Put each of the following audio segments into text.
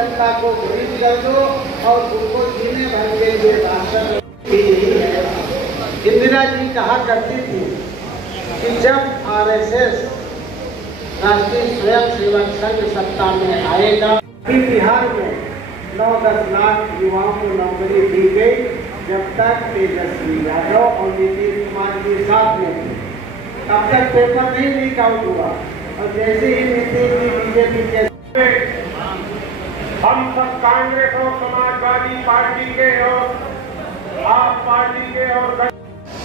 जनता को गरीब कर दो और उनको जीने भर के लिए राशन यही है। इंदिरा जी कहा करती थी कि जब आरएसएस राष्ट्रीय स्वयंसेवक संघ सत्ता में आएगा, बिहार में 9-10 लाख युवाओं को नौकरी दी गई, जब तक तेजस्वी यादव और नीतीश कुमार जी साथ में थे। तब तक पेपर नहीं लीक आउट हुआ, और जैसे ही नीतीश जी बीजेपी के हम सब कांग्रेस और समाजवादी पार्टी के और आप पार्टी के और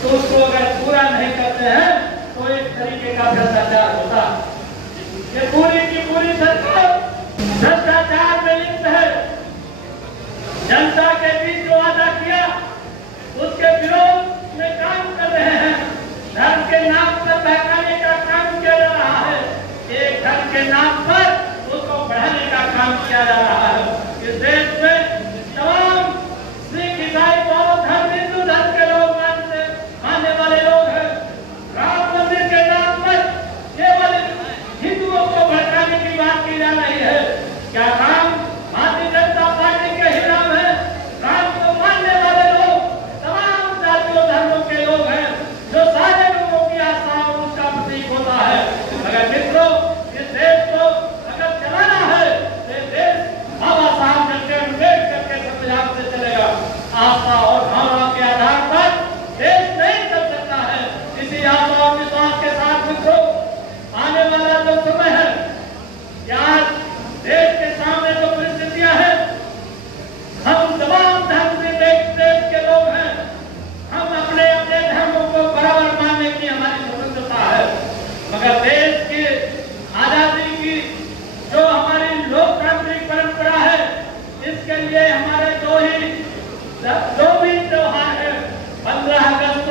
तो उसको अगर पूरा नहीं करते हैं तो एक तरीके का भ्रष्टाचार होता। ये पूरी की पूरी सरकार भ्रष्टाचार में लिप्त है। जनता के बीच जो वादा किया उसके विरोध में काम कर रहे हैं। धर्म के नाम पर बहकाने का काम किया जा रहा है। एक धर्म के नाम पर उसको बढ़ाने का काम किया जा रहा है। इस देश में तमाम सिख, ईसाई, बौद्ध धर्म, हिंदू धर्म के लोग मानने वाले लोग हैं। राम मंदिर के नाम पर केवल हिंदुओं को भड़काने की बात की जा रही है। क्या राम भारतीय जनता पार्टी के ही नाम है? राम को मानने वाले लोग तमाम जातियों धर्मों के लोग हैं, जो सारे लोगों की आस्था और उसका प्रतीक होता है। अगर मित्रों इस देश को अगर चलाना है तो देश बाबा साहब अम्बेडकर के संविधान से चलेगा। आस्था और भावना के आधार पर देश नहीं चल सकता है। इसी आशा और विश्वास के साथ मित्रों आने वाला जो समय है, आज देश के सामने जो परिस्थितियां हैं, हम तमाम धर्म से देश के लोग हैं। हम अपने अपने धर्मों को बराबर मानने की हमारी स्वतंत्रता है, मगर देश की आजादी की जो हमारी लोकतांत्रिक परंपरा है, इसके लिए हमारे दो भी त्योहार है। 15 अगस्त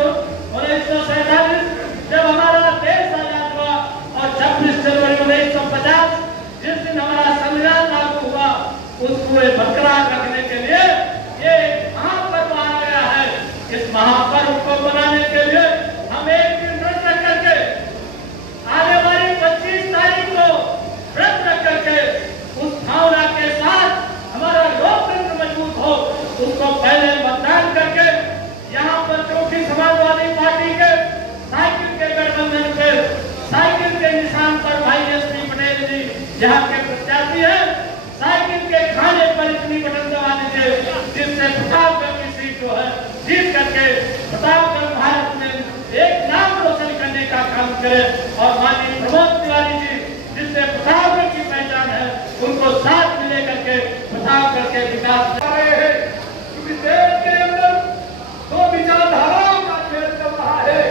1947 जब हमारा देश आजाद हुआ, और 26 जनवरी 1950 जिस दिन हमारा संविधान लागू हुआ, उसको बरकरार रखने के लिए ये महापर्व आ गया है। इस महापर्व को मनाने के लिए हम एक दिन व्रत रख करके आने वाली 25 तारीख को व्रत रख करके उस भावना के साथ हमारा लोकतंत्र मजबूत हो, उसको पहले मतदान करके यहाँ पर चौथी समाजवादी पार्टी के साइकिल के गठबंधन पे साइकिल के निशान पर भाई एसपी पटेल जी यहाँ के प्रत्याशी है। साइकिल के खाने पर इतनी बटन दबा दीजिए जिससे प्रतापगढ़ की सीट जो है जीत करके प्रतापगढ़ भारत में एक नाम रोशन करने का काम करे। और माननीय प्रमोद तिवारी जी जिससे प्रतापगढ़ की पहचान है, उनको साथ मिले करके प्रतापगढ़ के विकास कर रहे हैं। क्योंकि देश के अंदर दो विचारधाराओं का खेल चल रहा है।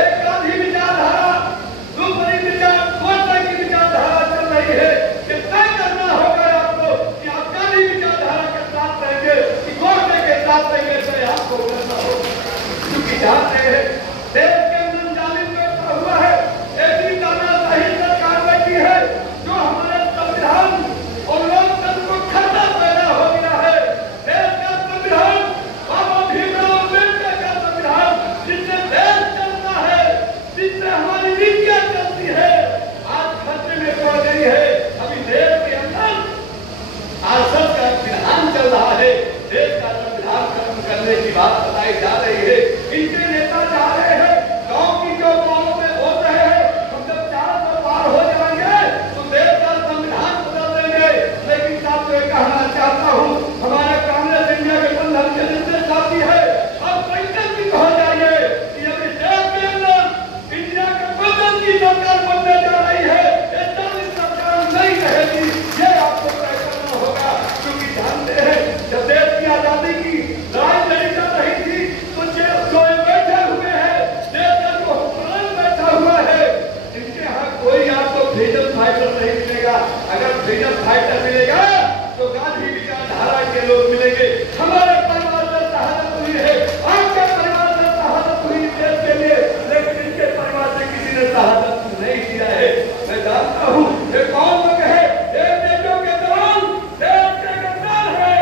एक गांधी विचारधारा, दूसरी गोडसे की विचारधारा चल रही है। ये तय करना होगा आपको कि आप गांधी विचारधारा के साथ रहेंगे कि गोडसे के साथ रहेंगे। तो आपको करना होगा, क्योंकि जानते हैं देश के अंदर जालिम व्यवस्था हुआ है। ऐसी तानाशाही सरकार बैठी है जो हमारे संविधान और लोकतंत्र को खतरा पैदा हो गया है। देश का संविधान बाबा भीमराव अम्बेडकर का संविधान, जिससे देश चलता है, जिससे हमारी नीतियां चलती है, आज खतरे में पड़ गई है। अभी देश के अंदर आरएसएस का विधान चल रहा है। देश का संविधान खत्म करने की बात बताई जा रही है। इनके नेता जा रहे हैं गांव की जो गांवों में हो रहे हैं, हम जब 400 पार हो जाएंगे तो देश का संविधान बदल देंगे। लेकिन साथ में कहना चाहता हूँ, हमारे कांग्रेस इंडिया के बंधन के जितने साथी है, अब वैकल्पिक हो जाइए कि अभी देश के अंदर इंडिया के बंधन की सरकार बनने जा रही है। इस सरकार नहीं रहेगी, ये आपको तय करना होगा। क्योंकि जानते हैं जब देश की आजादी की लड़ाई लड़ी जा रही थी तो जो बैठे हुए हैं, देश का जो हुक्मरान बैठा हुआ है, इनके यहाँ कोई आपको फ्रीडम फाइटर नहीं मिलेगा। अगर फ्रीडम फाइटर मिलेगा तो गांधी विचारधारा के लोग मिलेंगे। हमारे परिवार से शहादत हुई है, आपके परिवार से शहादत हुई देश के लिए, लेकिन इनके परिवार से किसी ने शहादत नहीं दिया है। मैं जानता हूँ ये कौन लोग है, देशों के दौरान देश के गद्दार है।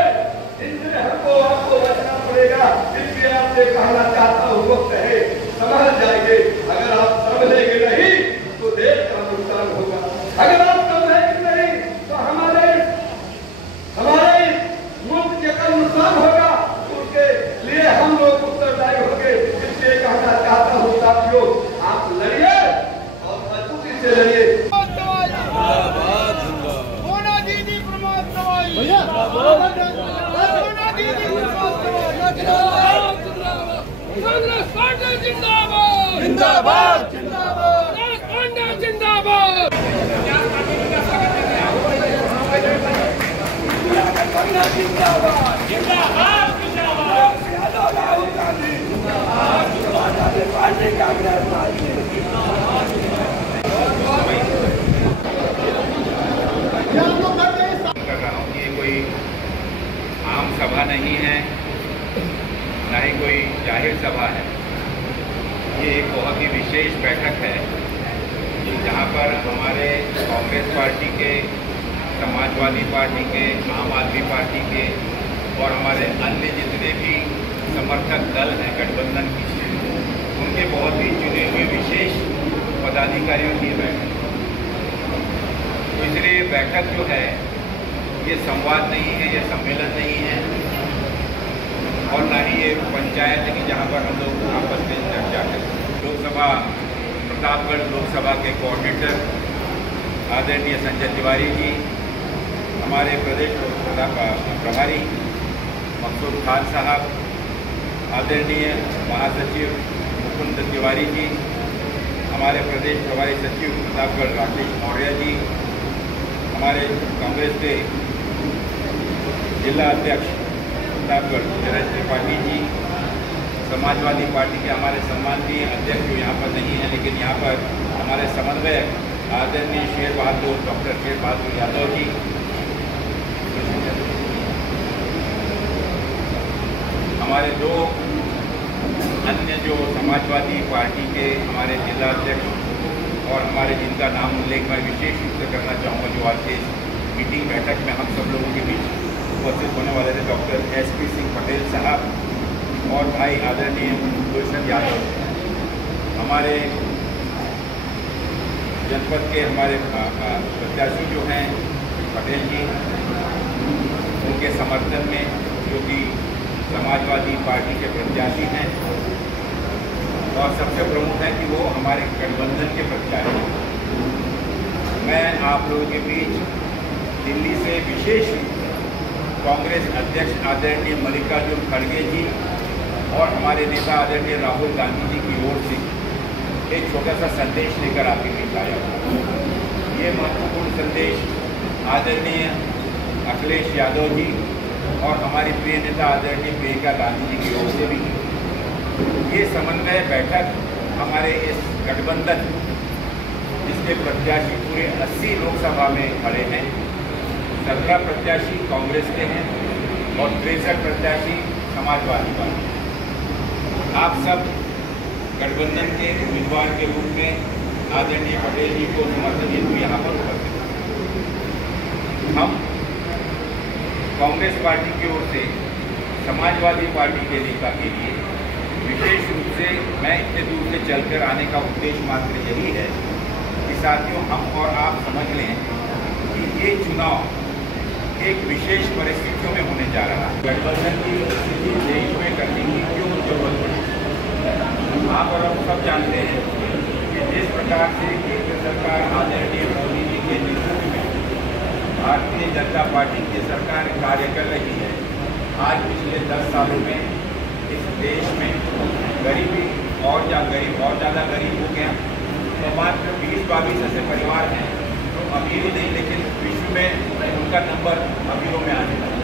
इनसे हमको आपको बचना पड़ेगा। इसलिए आपसे कहना चाहता हूँ, वक्त है, समझ जाइए। अगर आप समझेंगे नहीं तो देश का नुकसान होगा। अगर आप समझेंगे नहीं तो हमारे पीछे रहिए। कांग्रेस पार्टी जिंदाबाद जिंदाबाद जिंदाबाद जिंदाबाद कर रहा हूँ कि ये कोई आम सभा नहीं है, न ही कोई जाहिर सभा है। ये एक बहुत ही विशेष बैठक है जहाँ पर हमारे कांग्रेस पार्टी के, समाजवादी पार्टी के, आम आदमी पार्टी के और हमारे अन्य जितने भी समर्थक दल हैं गठबंधन की, उनके बहुत ही चुने हुए विशेष पदाधिकारियों की बैठक। तो इसलिए बैठक जो है ये संवाद नहीं है, ये सम्मेलन नहीं है और ना ही ये पंचायत है कि जहाँ पर हम लोग आपस में चर्चा करें। लोकसभा प्रतापगढ़ लोकसभा के कोऑर्डिनेटर आदरणीय संजय तिवारी जी, हमारे प्रदेश प्रभारी मकसूद खान साहब, आदरणीय महासचिव मुकुंद तिवारी जी, हमारे प्रदेश प्रभारी सचिव प्रतापगढ़ राकेश मौर्य जी, हमारे कांग्रेस के जिला अध्यक्ष प्रतापगढ़ नीरज त्रिपाठी जी, समाजवादी पार्टी के हमारे सम्माननीय अध्यक्ष जो यहाँ पर नहीं है लेकिन यहाँ पर हमारे समन्वयक आदरणीय शेर बहादुर डॉक्टर शेर बहादुर यादव जी, हमारे दो अन्य जो समाजवादी पार्टी के हमारे जिला अध्यक्ष और हमारे जिनका नाम उल्लेख मैं विशेष रूप से करना चाहूँगा, जो आज के मीटिंग बैठक में हम सब लोगों के बीच उपस्थित होने वाले थे, डॉक्टर SP सिंह पटेल साहब और भाई आदरणीय गुलशन यादव, हमारे जनपद के हमारे प्रत्याशी जो हैं पटेल जी, उनके समर्थन में जो कि समाजवादी पार्टी के प्रत्याशी हैं और सबसे प्रमुख है कि वो हमारे गठबंधन के प्रत्याशी हैं। मैं आप लोगों के बीच दिल्ली से विशेष कांग्रेस अध्यक्ष आदरणीय मल्लिकार्जुन खड़गे जी और हमारे नेता आदरणीय राहुल गांधी जी की ओर से एक छोटा सा संदेश लेकर आपके बीच आया हूँ। ये महत्वपूर्ण संदेश आदरणीय अखिलेश यादव जी और हमारी प्रिय नेता आदरणीय प्रियंका गांधी जी की ओर से भी। ये समन्वय बैठक हमारे इस गठबंधन जिसके प्रत्याशी पूरे 80 लोकसभा में खड़े हैं, 17 प्रत्याशी कांग्रेस के हैं और 63 प्रत्याशी समाजवादी पार्टी। आप सब गठबंधन के उम्मीदवार के रूप में आदरणीय पटेल जी को समर्थन हेतु यहाँ पर उपस्थित हैं। हम कांग्रेस पार्टी की ओर से समाजवादी पार्टी के नेता के लिए विशेष रूप से मैं इतने दूर से चलकर आने का उद्देश्य मात्र यही है कि साथियों हम और आप समझ लें कि ये चुनाव एक विशेष परिस्थितियों में होने जा रहा है। गठबंधन की स्थिति देश में करने की क्यों जरूरत पड़ी? आप और हम सब जानते हैं कि जिस प्रकार से केंद्र सरकार आदरणीय मोदी जी के नेतृत्व में भारतीय जनता पार्टी की सरकार कार्य कर रही है, आज पिछले 10 सालों में इस देश में गरीबी और ज़्यादा गरीब हो गया। तो मात्र 20-22 ऐसे परिवार हैं जो अमीर ही नहीं लेकिन विश्व में उनका नंबर अमीरों में आने लगा।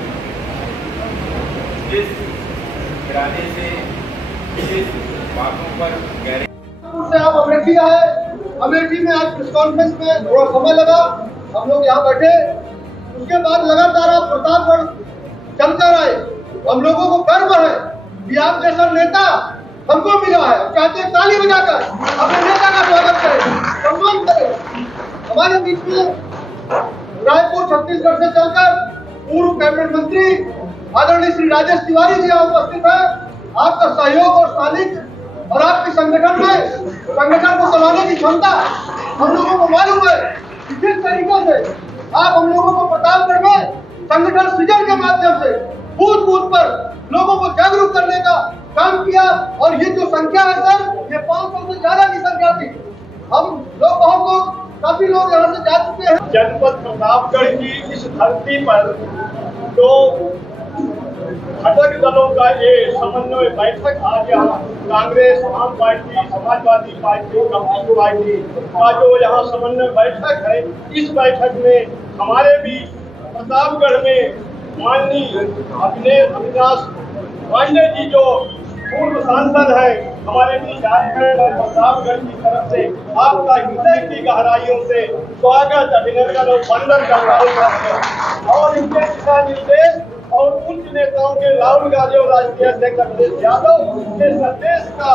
जिस इरादे से जिस बातों पर गहरे से आप अमेठी आए, अमेठी में आज प्रेस कॉन्फ्रेंस में थोड़ा समय लगा, हम लोग यहाँ बैठे। उसके बाद लगातार आप प्रतापगढ़ चलकर आए। हम लोगों को गर्व है कि आप जैसा नेता हमको मिला है। चाहते ताली बजाकर अपने नेता का स्वागत करें, सम्मान करें। हमारे बीच में रायपुर छत्तीसगढ़ से चलकर पूर्व कैबिनेट मंत्री आदरणीय श्री राजेश तिवारी जी यहाँ उपस्थित है। आपका सहयोग और सानिध्य और आपके संगठन को चलाने की क्षमता हम लोगों को मालूम है। जिस तरीके से आप हम लोगों को प्रतापगढ़ में संगठन सृजन के माध्यम से बूथ बूथ पर लोगों को जागरूक करने का काम किया और ये जो संख्या है सर, ये 500 से ज्यादा की संख्या थी। हम लोग बहुत लोग सभी लोग यहाँ से जा चुके हैं। जनपद प्रतापगढ़ की इस धरती पर जो घटक दलों का ये समन्वय बैठक आज यहाँ कांग्रेस, आम party, Samajwadi party, communist party का जो यहाँ समन्वय बैठक है, इस बैठक में हमारे भी प्रतापगढ़ में माननीय अविनाश पांडे जी जो पूर्व सांसद है, हमारे बीच झारखंड और प्रतापगढ़ की तरफ से आपका हृदय की गहराइयों से स्वागत, अभिनंदन और वंदन करता हूं। और इनके दिशा निर्देश और उच्च नेताओं के राहुल गांधी और राष्ट्रीय अध्यक्ष अखिलेश यादव के संदेश का